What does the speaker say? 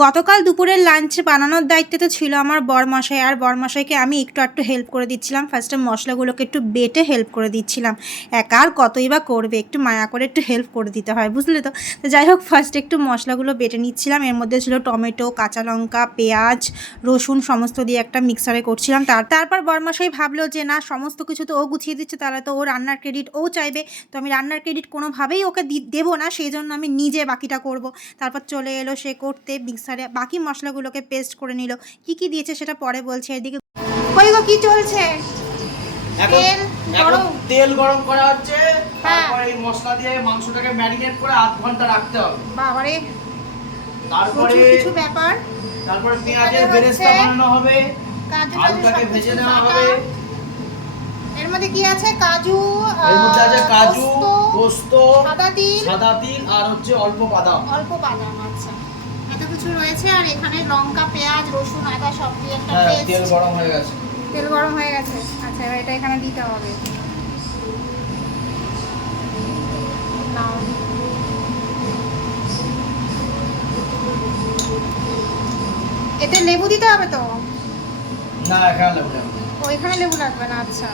গতকাল দুপুরের লাঞ্চ বানানোর দায়িত্ব তো ছিল আমার বরমশাই, আর বরমশাইকে আমি একটু হেল্প করে দিচ্ছিলাম। ফার্স্টে মশলাগুলোকে একটু বেটে হেল্প করে দিচ্ছিলাম। একা আর কতই বা করবে, একটু মায়া করে একটু হেল্প করে দিতে হয়, বুঝলে তো। তো যাই হোক, ফার্স্টে একটু মশলাগুলো বেটে নিচ্ছিলাম। এর মধ্যে ছিল টমেটো, কাঁচা লঙ্কা, পেঁয়াজ, রসুন সমস্ত দিয়ে একটা মিক্সারে করছিলাম। তারপর বরমশাই ভাবলো যে না, সমস্ত কিছু তো ও গুছিয়ে দিচ্ছে, তাহলে তো ও রান্নার ক্রেডিট ও চাইবে। তো আমি রান্নার ক্রেডিট কোনোভাবেই ওকে দেবো না, সেই জন্য আমি নিজে বাকিটা করব। তারপর চলে এলো সে করতে, মিক্সারে বাকি মশলাগুলোকে পেস্ট করে নিল। কি দিয়েছে সেটা পরে বলছে। এদিকে কই গো, কি চলছে? তেল গরম করা হচ্ছে। তারপর এই মশলা দিয়ে মাংসটাকে ম্যারিনেট করে আধ ঘন্টা রাখতে হবে। বাবারে, তারপরে কিছু ব্যাপার। তারপরে পেঁয়াজের বেরেস্তা বানানো হবে, আলুটাকে ভেজে নেওয়া হবে। এর মধ্যে কি আছে? কাজু, এর মধ্যে আছে কাজু, পোস্ত, সাদা তিল আর হচ্ছে অল্প বাদাম। আচ্ছা, এত কিছু রয়েছে। আর এখানে লঙ্কা, পেঁয়াজ, রসুন, আদা সব দিয়ে একটা পেস্ট। তেল গরম হয়ে গেছে। আচ্ছা, এবার এটা এখানে দিতে হবে। নাও, এতে লেবু দিতে হবে তো? না, এখানে লেবু লাগবে। ও, এখানে লেবু লাগবে না। আচ্ছা।